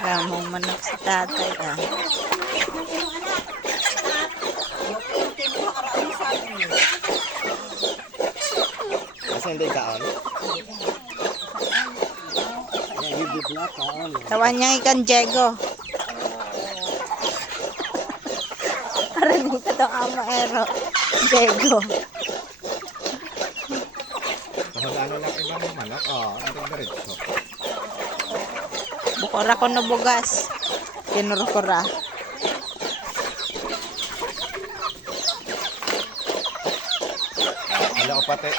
Ramong manok si tatay ah. Kasi hindi kaon. Tawan niya ikan Diego. Paraning ka daw ama ero. Diego. Kahit ano lang ibang manok, ang diretso. Bukora ko na bugas. Kinurukura. Wala ko pati.